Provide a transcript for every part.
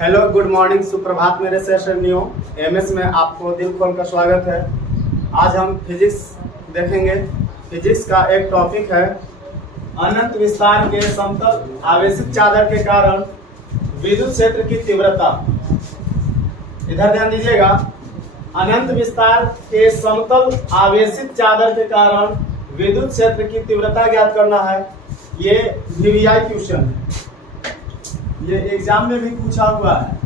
Hello, good morning, सुप्रभात मेरे सहकर्मियों। एमएस में आपको दिल खोल कर स्वागत है। आज हम फिजिक्स देखेंगे। फिजिक्स का एक टॉपिक है अनंत विस्तार के समतल आवेशित चादर के कारण विद्युत क्षेत्र की तीव्रता। इधर ध्यान दीजिएगा, अनंत विस्तार के समतल आवेशित चादर के कारण विद्युत क्षेत्र की तीव्रता ज्ञात करना है। ये वीवीआई क्वेश्चन है, ये एग्जाम में भी पूछा हुआ है।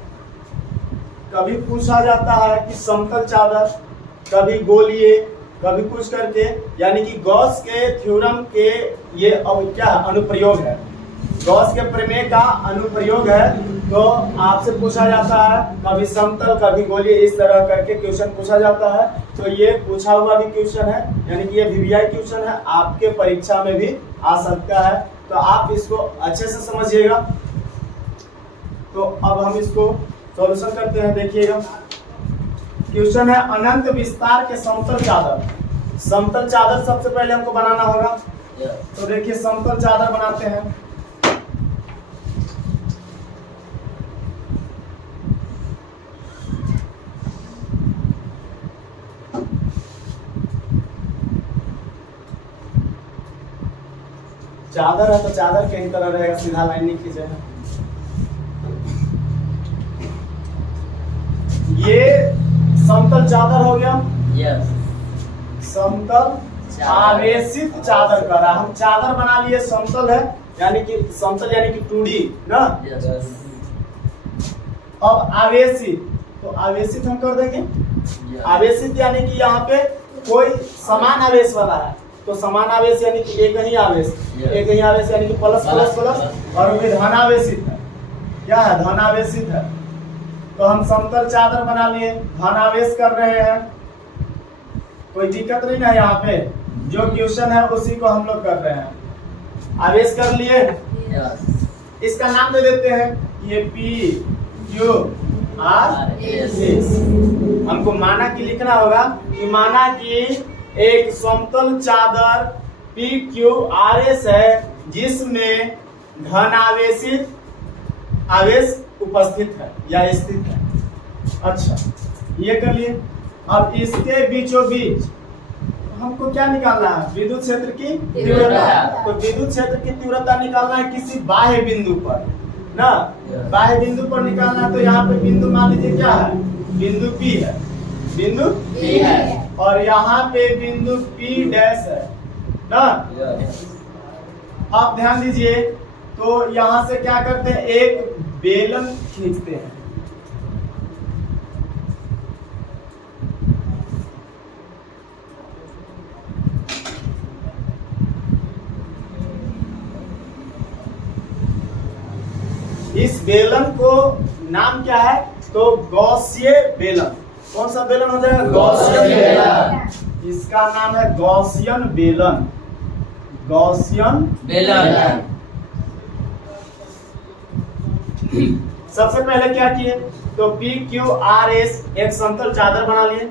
कभी पूछा जाता है कि समतल चादर, कभी गोलीय, कभी कुछ करके, यानी कि गॉस के थ्योरम के ये क्या अनुप्रयोग है, गॉस के प्रमेय का अनुप्रयोग है। तो आपसे पूछा जाता है कभी समतल कभी गोलीय, इस तरह करके क्वेश्चन पूछा जाता है। तो ये पूछा हुआ भी क्वेश्चन है, यानी कि ये वीवीआई क्वेश्चन है, आपके परीक्षा में भी आ सकता है। तो आप इसको अच्छे से समझिएगा। तो अब हम इसको सॉल्यूशन करते हैं। देखिएगा, क्वेश्चन है अनंत विस्तार के समतल चादर। समतल चादर सबसे पहले हमको बनाना होगा। तो देखिए, समतल चादर बनाते हैं। चादर है तो चादर के ही तरह रहेगा, सीधा लाइन नहीं खींचेगा। ये समतल चादर हो गया। समतल आवेशित चादर करा, हम चादर बना लिए। समतल है यानी कि समतल यानी कि 2D ना। अब आवेशित, तो आवेशित हम कर देंगे। आवेशित यानी कि यहाँ पे कोई समान आवेश वाला है। तो समान आवेश यानी कि एक ही आवेश, एक ही आवेश यानी कि प्लस प्लस प्लस, और भी धनावेशित है। क्या है? धनावेशित है। तो हम समतल चादर बना लिए, धनावेश कर रहे हैं, कोई दिक्कत नहीं ना। यहाँ पे जो क्वेश्चन है उसी को हम लोग कर रहे हैं। आवेश कर लिए, इसका नाम दे देते हैं ये पी क्यू आर एस। हमको माना कि लिखना होगा कि माना कि एक समतल चादर पी क्यू आर एस है जिसमें धनावेशित आवेश उपस्थित है या स्थित है। अच्छा, ये कर लिए। अब इसके बीचों बीच हमको क्या निकालना है? विद्युत क्षेत्र की तीव्रता। तो विद्युत क्षेत्र की तीव्रता निकालना है किसी बाह्य बिंदु पर ना, बाह्य बिंदु पर निकालना। तो यहाँ पे बिंदु मान लीजिए क्या है? बिंदु P है, बिंदु P है, और यहाँ पे बिंदु P डैश है ना। अब ध्यान दीजिए, तो यहाँ से क्या करते हैं? एक बेलन खींचते हैं। इस बेलन को नाम क्या है? तो गॉसीय बेलन। कौन सा बेलन हो जाएगा? गॉसियन बेलन। इसका नाम है गॉसियन बेलन। गॉसियन बेलन। सबसे पहले क्या किए? तो पी क्यू आर एस एक समतल चादर बना लिए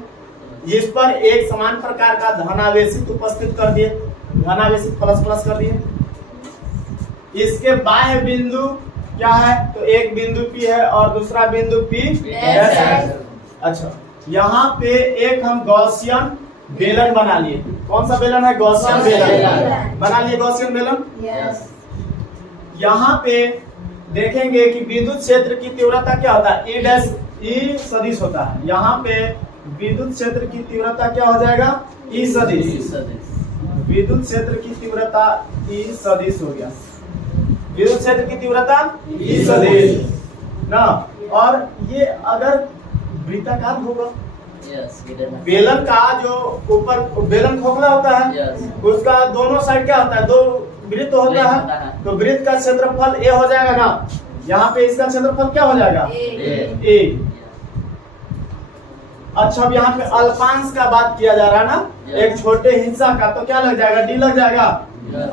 जिस पर एक समान प्रकार का धनावेशित उपस्थित कर दिए, धनावेशित प्लस प्लस कर दिए। इसके बाह्य बिंदु क्या है? तो एक बिंदु P है और दूसरा बिंदु P डैश है। अच्छा, यहाँ पे एक हम गॉसियन बेलन बना लिए। कौन सा बेलन है? गॉसियन बेलन बना लिए। गॉसियन बेलन। यहाँ पे देखेंगे कि विद्युत क्षेत्र की तीव्रता क्या होता है? E डैश E सदिश होता है। यहाँ पे विद्युत क्षेत्र की तीव्रता क्या हो जाएगा? E सदिश। विद्युत क्षेत्र की तीव्रता E सदिश हो गया। विद्युत क्षेत्र की तीव्रता E सदिश ना। और ये अगर वृत्ताकार होगा, बेलन का जो ऊपर बेलन खोखला होता है, उसका दोनों साइड क्या होता है? दो वृत्त होता है। तो वृत्त का क्षेत्रफल A हो जाएगा ना। यहाँ पे इसका क्षेत्रफल क्या हो जाएगा? A। अच्छा, अब यहाँ पे अल्पांश का बात किया जा रहा है ना, एक छोटे हिस्सा का, तो क्या लग जाएगा? D लग जाएगा।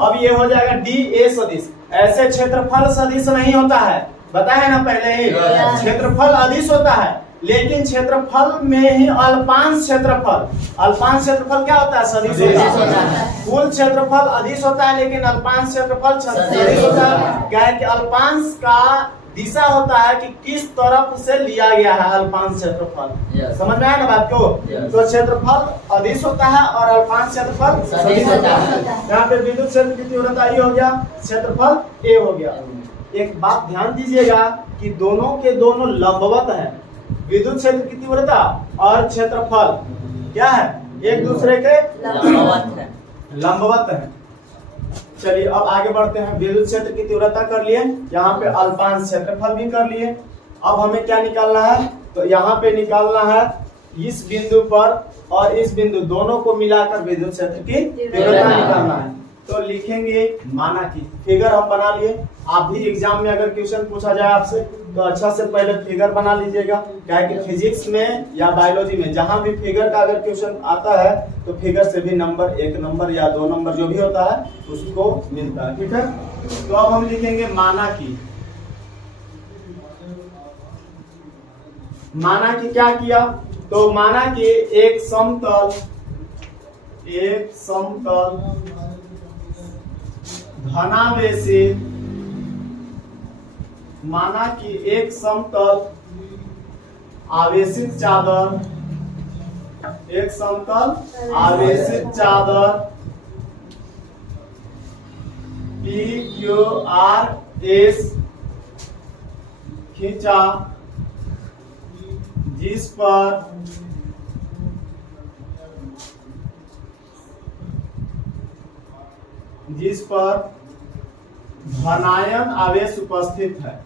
अब ये हो जाएगा D A सदिश। ऐसे क्षेत्रफल सदिश नहीं होता है, बताया ना पहले ही। क्षेत्रफल अदिश होता है, लेकिन क्षेत्रफल में ही अल्पांश क्षेत्रफल, अल्पांश क्षेत्रफल क्या होता है? सदिश होता है। कुल क्षेत्रफल अदिश होता है, लेकिन अल्पांश क्षेत्रफल सदिश होता है। क्या है कि अल्पांश का दिशा होता है कि किस तरफ से लिया गया है अल्पांश क्षेत्रफल। समझ में आया ना बात को? तो क्षेत्रफल अदिश होता है और अल्पांश क्षेत्रफल सदिश होता है। यहाँ पे विद्युत क्षेत्र की तीव्रता E हो गया, क्षेत्रफल A हो गया। एक बात ध्यान दीजिएगा कि दोनों के दोनों लंबवत है। विद्युत क्षेत्र की तीव्रता और क्षेत्रफल क्या है? एक दूसरे के लंबवत है। चलिए अब आगे बढ़ते हैं। विद्युत क्षेत्र की तीव्रता कर लिए, यहाँ पे अल्पांश क्षेत्रफल भी कर लिए। अब हमें क्या निकालना है? तो यहाँ पे निकालना है इस बिंदु पर और इस बिंदु दोनों को मिलाकर विद्युत क्षेत्र की तीव्रता निकालना है। तो लिखेंगे माना कि फिगर हम बना लिए। आप भी एग्जाम में अगर क्वेश्चन पूछा जाए आपसे तो अच्छा से पहले फिगर बना लीजिएगा, क्या कि फिजिक्स में या बायोलॉजी में जहां भी फिगर का अगर क्वेश्चन आता है तो फिगर से भी नंबर 1 नंबर या 2 नंबर जो भी होता है उसको मिलता है। ठीक है, तो अब हम लिखेंगे माना कि क्या किया? तो माना कि एक समतल धनावेशी, माना कि एक समतल आवेशित चादर, PQRS खींचा जिस पर धनायन आवेश उपस्थित है।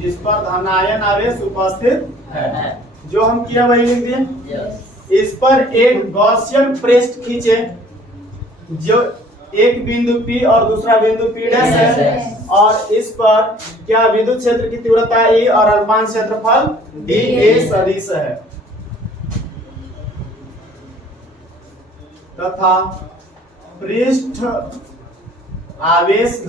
जिस पर धनायन आवेश उपस्थित है, जो हम किया वही लिख दिए। इस पर एक गॉसियन पृष्ठ खींचे, जो एक बिंदु P और दूसरा बिंदु P' है, और इस पर क्या विद्युत क्षेत्र की तीव्रता E और अल्पांश क्षेत्रफल dA सदिश है, तथा पृष्ठ आवेश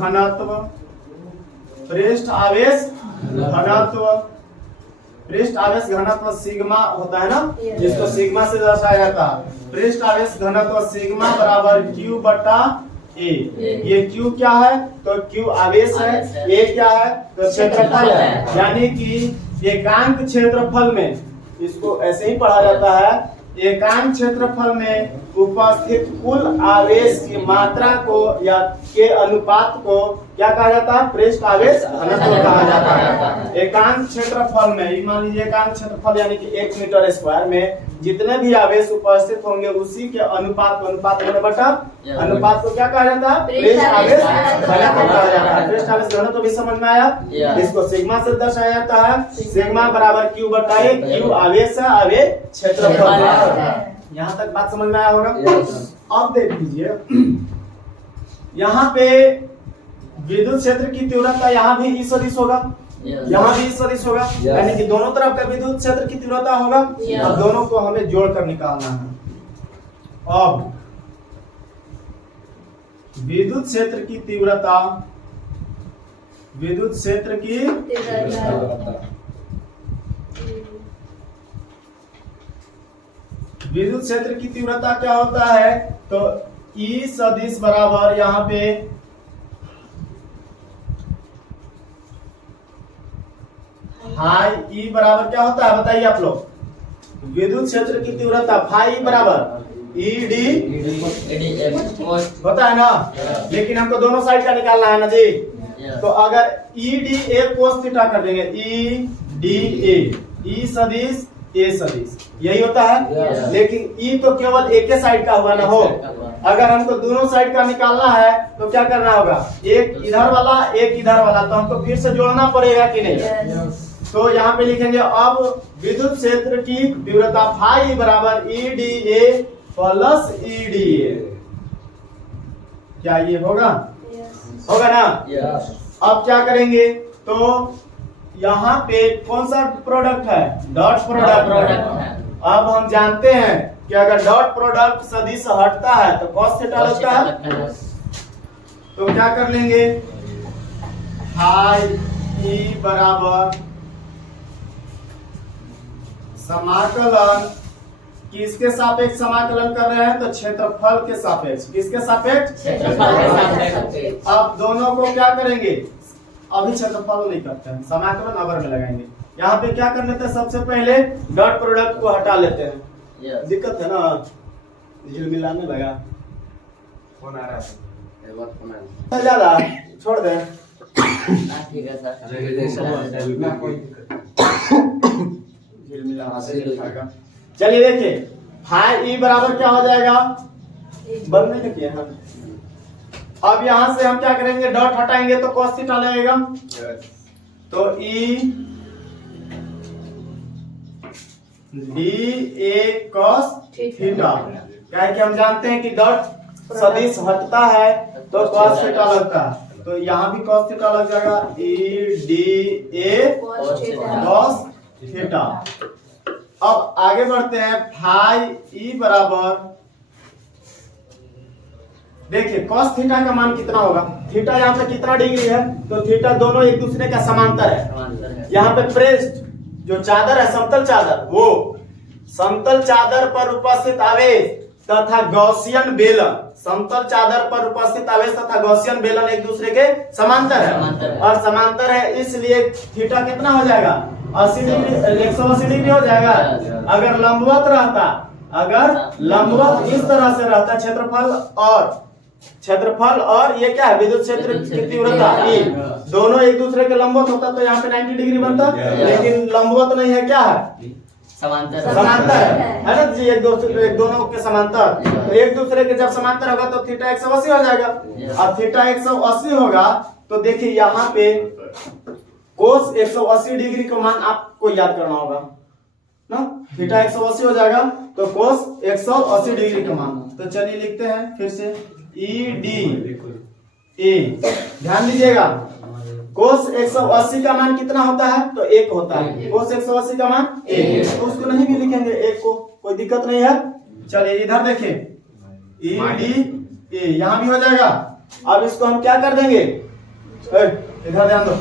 घनत्व सिग्मा होता है ना, जिसको सिग्मा से दर्शाया जाता है। पृष्ठ आवेश घनत्व सिग्मा बराबर Q बटा A। ये Q क्या है? तो Q आवेश है, A क्या है? तो क्षेत्रफल है। यानी कि एकांक क्षेत्रफल में, इसको ऐसे ही पढ़ा जाता है, एकांक क्षेत्रफल में उपस्थित कुल आवेश की मात्रा को या के अनुपात को क्या कहा जाता है? पृष्ठ आवेश घनत्व कहा जाता है। एकांक क्षेत्रफल में, मान लीजिए एकांक क्षेत्रफल यानी कि 1 मीटर स्क्वायर में जितने भी आवेश उपस्थित होंगे उसी के अनुपात को अनुपात को क्या कहा जाता है? पृष्ठ आवेश घनत्व कहा जाता है। पृष्ठ आवेश घनत्व भी समझ में आया? इसको सिग्मा से दर्शाया जाता है। सिग्मा बराबर Q बटा A। Q आवेश है, आवेश क्षेत्रफल। यहाँ तक बात समझ में आया होगा? अब देख लीजिए, यहाँ पे विद्युत क्षेत्र की तीव्रता यहाँ भी E सदिश होगा, यहाँ भी E सदिश होगा, यानी कि दोनों तरफ का विद्युत क्षेत्र की तीव्रता होगा। अब दोनों को हमें जोड़कर निकालना है। अब विद्युत क्षेत्र की तीव्रता क्या होता है? तो E सदिश बराबर यहाँ पे हाई E बराबर क्या होता है बताइए आप लोग? विद्युत क्षेत्र की तीव्रता फाई बराबर ED होता है ना, लेकिन हमको दोनों साइड का निकालना है ना जी। तो अगर EDA cos थीटा कर देंगे, EDA, E सदिश A सदिश, यही होता है। लेकिन E तो केवल एक ही साइड का हुआ ना हो, अगर हमको दोनों साइड का निकालना है तो क्या करना होगा? एक इधर वाला एक इधर वाला, तो हमको फिर से जोड़ना पड़ेगा कि नहीं? तो यहाँ पे लिखेंगे अब विद्युत क्षेत्र की तीव्रता फाई बराबर EDA प्लस EDA। क्या ये होगा? होगा ना? अब क्या करेंगे? तो यहाँ पे कौन सा प्रोडक्ट है? Dot product. अब हम जानते हैं कि अगर डॉट प्रोडक्ट सदिश हटता है तो cos थीटा लगता है। तो क्या कर लेंगे? हाई E बराबर समाकलन किसके सापेक्ष समाकलन कर रहे हैं? तो क्षेत्रफल के सापेक्ष। किसके सापेक्ष? अब दोनों को क्या करेंगे? अभी क्षेत्रफल नहीं करते हैं, समाकलन अगर में लगाएंगे। यहाँ पे क्या कर लेते हैं? सबसे पहले डॉट प्रोडक्ट को हटा लेते हैं। दिक्कत है ना, मिलाने लगा फोन आ रहा है ज्यादा, छोड़ दे। ठीक है सर। चलिए देखिए, फाई ई बराबर क्या हो जाएगा? बनने के किया हम। अब यहां से हम क्या करेंगे? डॉट हटाएंगे तो cos थीटा लगेगा। तो E D A cos theta, क्या है कि हम जानते हैं कि डॉट सदिश हटता है तो cos थीटा लगता है, तो यहाँ भी cos थीटा लग जाएगा। E D A cos theta. अब आगे बढ़ते हैं। फाई ई बराबर, देखिए cos थीटा का मान कितना होगा? थीटा यहाँ पे कितना डिग्री है? तो थीटा दोनों एक दूसरे का समांतर है। यहाँ पे पृष्ठ जो चादर है, समतल चादर, वो समतल चादर पर उपस्थित आवेश तथा गॉसियन बेलन, समतल चादर पर उपस्थित आवेश तथा गॉसियन बेलन एक दूसरे के समांतर है। और समांतर है इसलिए थीटा कितना हो जाएगा? 80 डिग्री, 180 डिग्री हो जाएगा। अगर लंबवत रहता, अगर लंबवत इस तरह से रहता, क्षेत्रफल और ये क्या है? विद्युत क्षेत्र की तीव्रता ई, दोनों एक दूसरे के लंबवत होता तो यहाँ पे 90 डिग्री बनता, लेकिन लंबवत नहीं है, क्या है? समांतर है ना जी, एक दोनों के समांतर। तो एक दूसरे के जब समांतर होगा तो थीटा 180 हो जाएगा। अब थीटा 180 होगा तो देखिए यहाँ पे कोस 180 डिग्री का मान आपको याद करना होगा ना। थीटा 180 हो जाएगा तो कोस 180 डिग्री का मान। तो चलिए लिखते हैं फिर से, ई डी ए, ध्यान दीजिएगा कोस 180 का मान कितना होता है? तो 1 होता है। कोस 180 का मान 1, तो उसको नहीं भी लिखेंगे 1 को, कोई दिक्कत नहीं है। चलिए इधर देखिए, ई डी ए यहाँ भी हो जाएगा। अब इसको हम क्या कर देंगे? इधर ध्यान दो,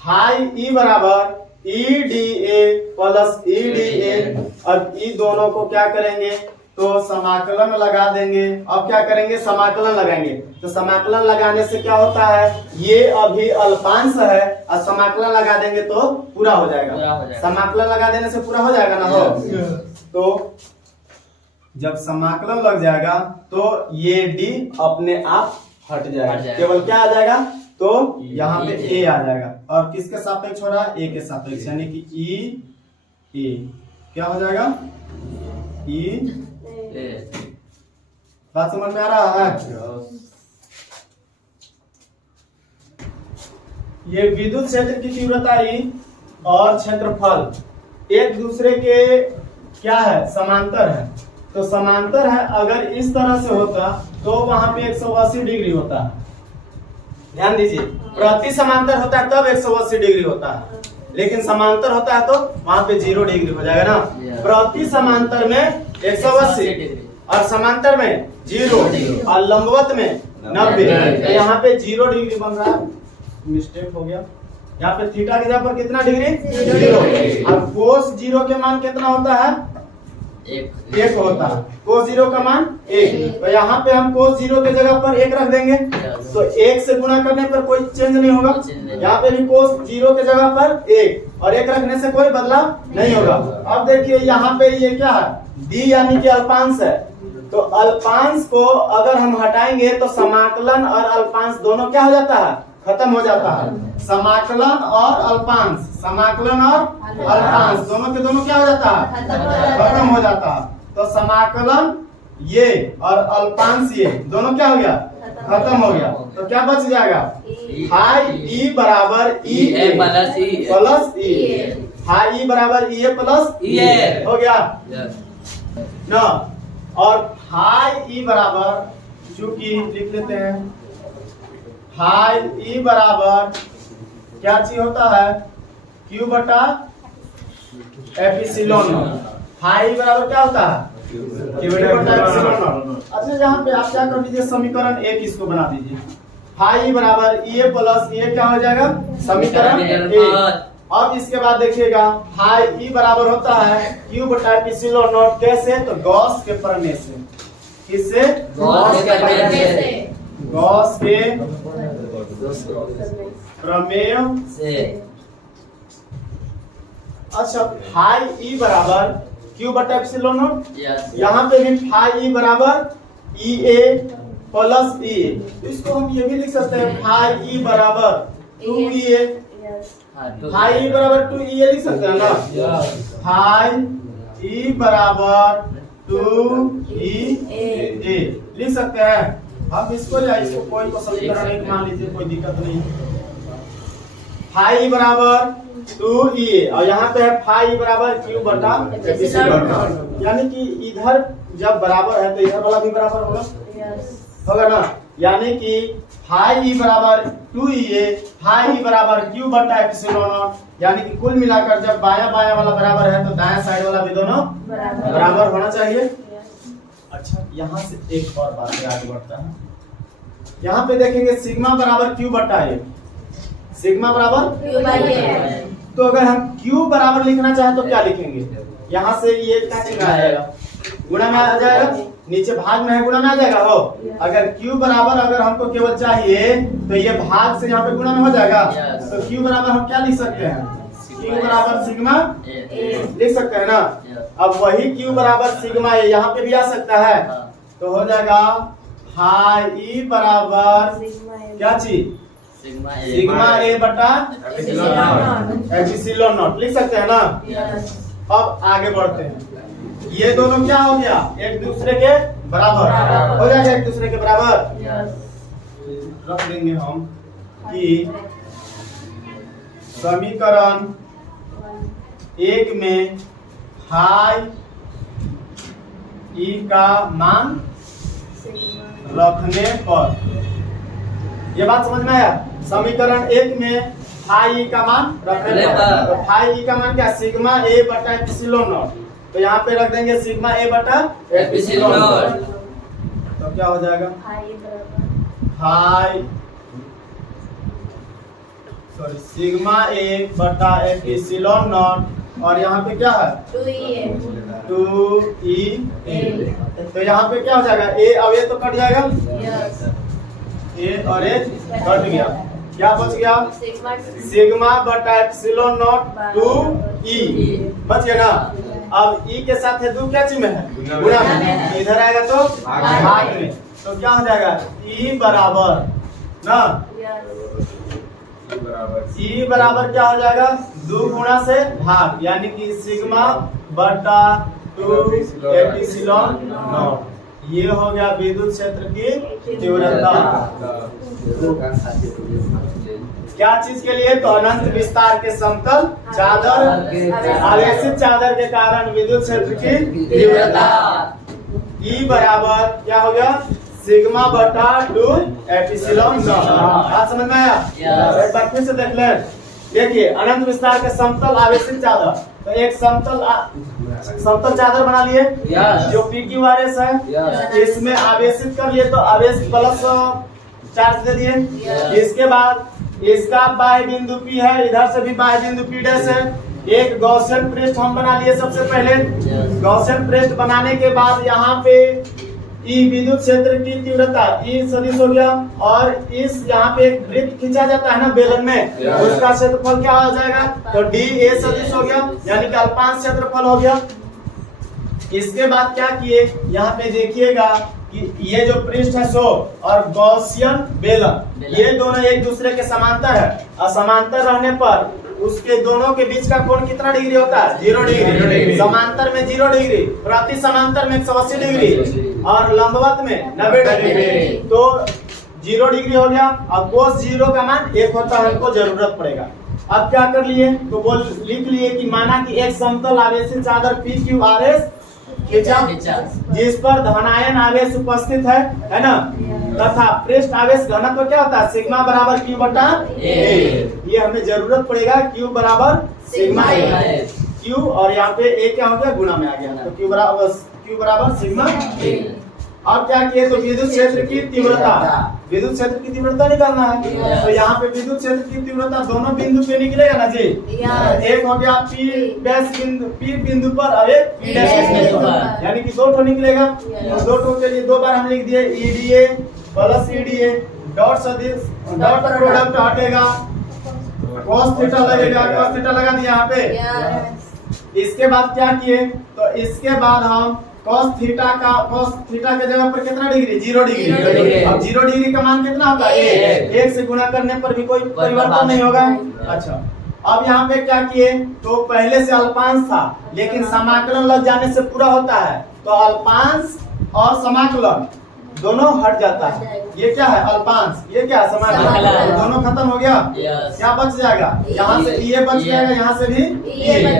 फाई ई बराबर E D A plus E D A. अब ई दोनों को क्या करेंगे? तो समाकलन लगा देंगे। अब क्या करेंगे? समाकलन लगाएंगे। तो समाकलन लगाने से क्या होता है? ये अभी अल्पांश है और समाकलन लगा देंगे तो पूरा हो जाएगा। समाकलन लगा देने से पूरा हो जाएगा ना। हो तो जब समाकलन लग जाएगा तो ये डी अपने आप हट जाएगा, केवल क्या आ जाएगा? तो यहाँ पे ए आ जाएगा। और किसके सापेक्ष हो रहा है? ए के सापेक्ष, यानी कि ई ए क्या हो जाएगा? ई। बात समझ में आ रहा है? ये विद्युत क्षेत्र की तीव्रता ई और क्षेत्रफल एक दूसरे के क्या है? समांतर है। तो समांतर है, अगर इस तरह से होता तो वहां पे 180 डिग्री होता है। ध्यान दीजिए, प्रति समांतर होता है तब 180 डिग्री होता है, लेकिन समांतर होता है तो वहां पे 0 डिग्री हो जाएगा ना। प्रति समांतर में 180 और समांतर में 0 और लंबवत में 90। तो यहाँ पे 0 डिग्री बन रहा है, मिस्टेक हो गया। यहाँ पे थीटा की जगह पर कितना डिग्री? 0। और कोस 0 के मान कितना होता है? 1 होता है। कोस 0 का मान 1। तो यहाँ पे हम कोस 0 के जगह पर 1 रख देंगे, तो 1 से गुणा करने पर कोई चेंज नहीं होगा। यहाँ पे भी कोस 0 के जगह पर 1 और 1 रखने से कोई बदलाव नहीं होगा। अब देखिए यहाँ पे ये क्या है? डी यानी कि अल्पांश है। तो अल्पांश को अगर हम हटाएंगे तो समाकलन और अल्पांश दोनों क्या हो जाता है? खत्म हो जाता है। समाकलन और अल्पांश, समाकलन और अल्पांश दोनों के दोनों क्या हो जाता है? खत्म हो जाता है। तो समाकलन ये और अल्पांश ये दोनों क्या हो गया? खत्म हो गया। तो क्या बच जाएगा? फाई ई बराबर ई ए प्लस ई। फाई ई बराबर ई ए प्लस ई ए हो गया ना। और फाई ई बराबर, चूंकि लिख लेते हैं, फाई ई बराबर क्या चीज होता है? क्यू बटा एप्सिलॉन नॉट। फाई बराबर क्या होता है? क्यू बटा एप्सिलॉन नॉट। अच्छा, यहाँ पे आप क्या कर दीजिए? समीकरण 1 इसको बना दीजिए। फाई बराबर ई ए प्लस ई ए क्या हो जाएगा? समीकरण 1। अब इसके बाद देखिएगा फाई ई बराबर होता है क्यू बटा एप्सिलॉन नॉट। कैसे? तो गॉस के प्रमेय से। किससे? गॉस के प्रमेय से। गॉस के प्रमेय से। अच्छा, फाई ई बराबर क्यू बटा एप्सिलॉन नॉट। यस। यहाँ पे भी फाई ई बराबर ई ए प्लस ई। इसको हम ये भी लिख सकते हैं फाई ई बराबर 2EA। फाई ई बराबर 2EA लिख सकते हैं ना। फाई ई बराबर 2EA लिख सकते हैं। अब इसको या इसको कोई को समीकरण एक मान लीजिए, कोई दिक्कत नहीं। फाई ई बराबर 2EA और यहाँ पे है फाई बराबर क्यू बटा एप्सिलॉन। यानी कि इधर जब बराबर है तो इधर वाला भी बराबर होगा ना। यानी कि फाई ई बराबर 2EA, फाई ई बराबर क्यू बटा एप्सिलॉन। यानी कि कुल मिलाकर जब बायां बायां वाला बराबर है तो दायां साइड वाला भी दोनों बराबर होना चाहिए। अच्छा, यहाँ से एक और बात आगे बढ़ता है। यहाँ पे देखेंगे सिग्मा बराबर क्यू बटा ए। सिग्मा बराबर क्यू बाई ए। तो अगर हम क्यू बराबर लिखना चाहे तो क्या लिखेंगे? यहाँ से ये क्या चिन्ह आएगा? गुणा में आ जाएगा। नीचे भाग में है, गुणा में आ जाएगा। हो अगर क्यू बराबर अगर हमको केवल चाहिए तो ये भाग से यहाँ पे गुणा में हो जाएगा। तो क्यू बराबर हम क्या लिख सकते हैं? क्यू बराबर सिग्मा लिख सकते हैं ना। अब वही क्यू बराबर सिग्मा ए यहाँ पे भी आ सकता है। तो हो जाएगा फाई ई बराबर क्या चीज? सिग्मा ए बटा एप्सिलॉन नॉट लिख सकते हैं ना। अब आगे बढ़ते हैं। ये दोनों क्या हो गया? एक दूसरे के बराबर हो जाएगा। एक दूसरे के बराबर रख देंगे हम कि समीकरण एक में फाई ई का मान रखने पर, ये बात समझ में आया? समीकरण एक में फाई ई का मान रखने पर, तो फाई ई का मान क्या? सिग्मा ए बटा एप्सिलॉन नॉट। तो यहाँ पे रख देंगे सिग्मा ए बटा एप्सिलॉन नॉट। तो क्या हो जाएगा? फाई सिग्मा ए बटा एप्सिलॉन नॉट और यहाँ पे क्या है? 2E। तो यहाँ पे क्या हो जाएगा? ए और ए तो कट जाएगा। ए और ए कट गया, क्या बच गया? सिग्मा बटा एप्सिलॉन नॉट 2E बच गया ना। अब ई के साथ है 2 क्या चीज में है? गुणा में। इधर आएगा तो भाग में। तो क्या हो जाएगा? ई बराबर ना, ई बराबर क्या हो जाएगा? 2 गुणा से भाग, यानी कि सिग्मा बटा 2 एप्सिलॉन नॉट। ये हो गया विद्युत क्षेत्र की तीव्रता। क्या चीज के लिए? तो अनंत विस्तार के समतल चादर आवेशित चादर के कारण विद्युत क्षेत्र की तीव्रता। ई बराबर क्या हो गया? सिग्मा बटा 2 एप्सिलॉन नॉट। बात समझ में आया? एक बार फिर से देख ले। देखिए, अनंत विस्तार के समतल आवेशित चादर, तो एक समतल चादर बना लिए जो PQRS है। इसमें आवेशित कर लिए तो आवेश प्लस चार्ज दे दिए। इसके बाद इसका बाह्य बिंदु P है, इधर से भी बाह्य बिंदु P' है। एक गॉसियन पृष्ठ हम बना लिए सबसे पहले। गॉसियन पृष्ठ बनाने के बाद यहाँ पे ई विद्युत क्षेत्र की तीव्रता ई सदिश हो गया और इस यहाँ पे एक वृत्त खींचा जाता है ना बेलन में, उसका क्षेत्रफल क्या हो जाएगा? तो डी ए सदिश हो गया, यानी कि अल्पांश क्षेत्रफल हो गया। इसके बाद क्या किए? यहाँ पे देखिएगा कि ये जो पृष्ठ है सो और गॉसियन बेलन, ये दोनों एक दूसरे के समांतर है। और समांतर रहने पर उसके दोनों के बीच का कोण कितना डिग्री होता है? 0 डिग्री। समांतर में 0 डिग्री, प्रति समांतर में 180 डिग्री और लंबवत में 90 डिग्री। तो 0 डिग्री हो गया। अब cos 0 का मान 1 होता है, हमको जरूरत पड़ेगा। अब क्या कर लिए? तो बोल लिख लिए कि माना कि एक समतल आवेशित चादर PQRS खींचा जिस पर धनायन आवेश उपस्थित है ना, तथा पृष्ठ आवेश घनत्व क्या होता है? सिग्मा बराबर Q बटा A। ये हमें जरूरत पड़ेगा Q बराबर सिग्मा A। Q और यहाँ पे A क्या हो गया? गुणा में आ गया। तो Q बराबर सिग्मा A। अब क्या किए तो विद्युत क्षेत्र की तीव्रता, विद्युत क्षेत्र की तीव्रता निकालना है। तो यहाँ पे विद्युत क्षेत्र की तीव्रता दोनों बिंदु पे निकलेगा ना जी। एक हो गया P बिंदु पर और एक P डैश बिंदु पर, यानी कि दो ठो निकलेगा। तो दो ठो के लिए दो बार हम लिख दिए EDA प्लस EDA, डॉट सदिश डॉट प्रोडक्ट हटेगा, cos थीटा लगेगा, cos थीटा लगा दिया यहाँ पे। इसके बाद क्या किए तो इसके बाद हम cos थीटा के जगह पर कितना डिग्री 0 डिग्री। अब 0 डिग्री का मान कितना होगा 1, 1 से गुणा करने पर भी कोई परिवर्तन नहीं होगा। अच्छा, अब यहाँ पे क्या किए तो पहले से अल्पांश था लेकिन समाकलन लग जाने से पूरा होता है, तो अल्पांश और समाकलन दोनों हट जाता है। ये क्या है अल्पांश, ये क्या है समाकलन, दोनों खत्म हो गया। क्या बच जाएगा यहाँ से ये बच जाएगा, यहाँ से भी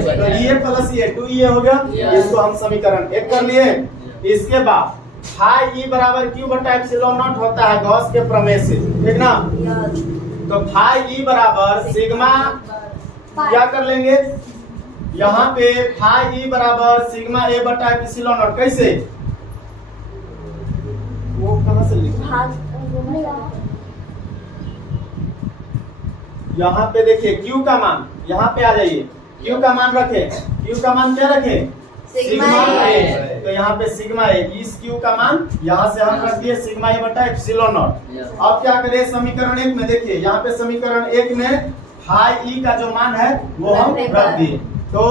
तो ये प्लस ये 2 हो गया। इसको हम समीकरण 1 कर लिए। इसके बाद फाई ई बराबर क्यू बटा एप्सिलॉन नॉट होता है गॉस के प्रमेय से, ठीक ना। तो फाई ई बराबर सिग्मा क्या कर लेंगे यहाँ पे फाई ई बराबर सिग्मा ए बटा एप्सिलॉन नॉट। कैसे वो कहां से लिखें, यहाँ पे देखिए Q का मान, यहाँ पे आ जाइए Q का मान रखे, Q का मान क्या रखे सिग्मा ए। तो यहाँ पे सिग्मा ए, इस Q का मान यहाँ से हम रख दिए सिग्मा ए बटा एप्सिलॉन नॉट। अब क्या करें समीकरण 1 में, देखिए यहाँ पे समीकरण 1 में फाई ई का जो मान है वो हम रख दिए। तो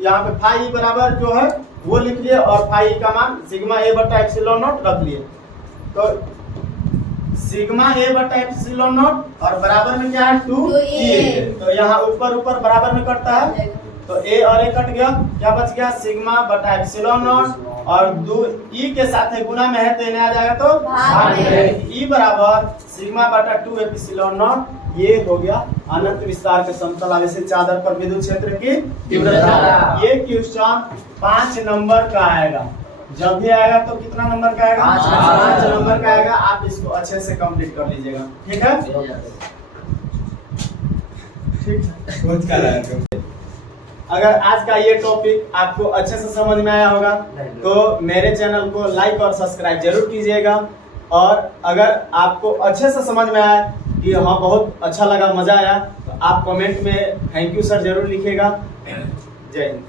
यहाँ पे फाई ई बराबर जो है वो लिख लिए और फाई ई का मान सिग्मा ए बटा एप्सिलॉन नॉट रख लिए। तो सिग्मा ए बटा एप्सिलॉन नॉट और बराबर में क्या है 2e। तो यहाँ ऊपर ऊपर बराबर में कटता है तो a और a कट गया, क्या बच गया सिग्मा बटा एप्सिलॉन नॉट और 2e के साथ गुना में है तो इन्हें आ जाएगा तो भाग में e बराबर सिग्मा बटा 2 एप्सिलॉन नॉट। ये हो गया अनंत विस्तार के समतल आवेशित चादर पर विद्युत क्षेत्र की तीव्रता। ये क्वेश्चन 5 नंबर का आएगा, जब भी आएगा तो कितना नंबर का आएगा 5 नंबर का आएगा। आप इसको अच्छे से कंप्लीट कर लीजिएगा, ठीक है। ठीक, अगर आज का ये टॉपिक आपको अच्छे से समझ में आया होगा तो मेरे चैनल को लाइक और सब्सक्राइब जरूर कीजिएगा। और अगर आपको अच्छे से समझ में आया कि हाँ बहुत अच्छा लगा, मजा आया, तो आप कमेंट में थैंक यू सर जरूर लिखिएगा। जय हिंद।